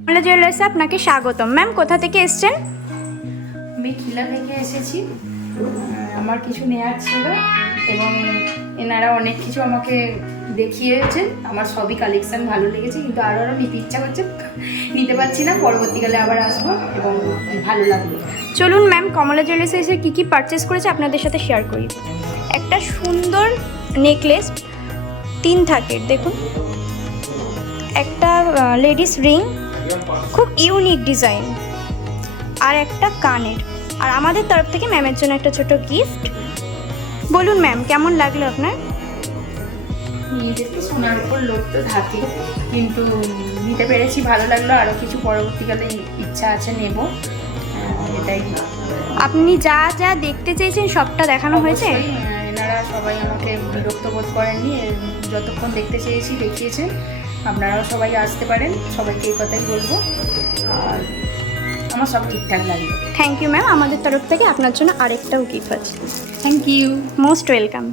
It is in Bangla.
কমলা জুয়েলার্সে আপনাকে স্বাগতম। ম্যাম কোথা থেকে এসেছেন? আমি খিলা থেকে এসেছি। আমার কিছু নেওয়ার ছিল এবং এনারা অনেক কিছু আমাকে দেখিয়েছেন। আমার সবই কালেকশান ভালো লেগেছে, কিন্তু আরও নিতে ইচ্ছা করছে, নিতে পারছি না। পরবর্তীকালে আবার আসবো এবং ভালো লাগবে। চলুন ম্যাম, কমলা জুয়েলার্সে এসে কী কী পারচেস করেছে আপনাদের সাথে শেয়ার করি। একটা সুন্দর নেকলেস 3 থাকের, দেখুন। একটা লেডিস রিং, খুব ইউনিক ডিজাইন, আর একটা কানের। আর আমাদের তরফ থেকে ম্যামের জন্য একটা ছোট গিফট। বলুন ম্যাম, কেমন লাগলো আপনার? নিজের তো সোনার উপর লোড তো থাকে, কিন্তু নিতে পেরেছি, ভালো লাগলো। আরও কিছু পরবর্তীকালে ইচ্ছা আছে নেব, এটাই। আপনি যা যা দেখতে চেয়েছেন সবটা দেখানো হয়েছে? এনারা সবাই আমাকে বিরক্ত বোধ করেননি, যতক্ষণ দেখতে চেয়েছি দেখিয়েছেন। আপনারাও সবাই আসতে পারেন, সবাইকে এই কথাই বলবো। আর আমার সব ঠিকঠাক লাগবে। Thank you ma'am. আমাদের তরফ থেকে আপনার জন্য আরেকটাও গিফট আছে। Thank you. Most welcome.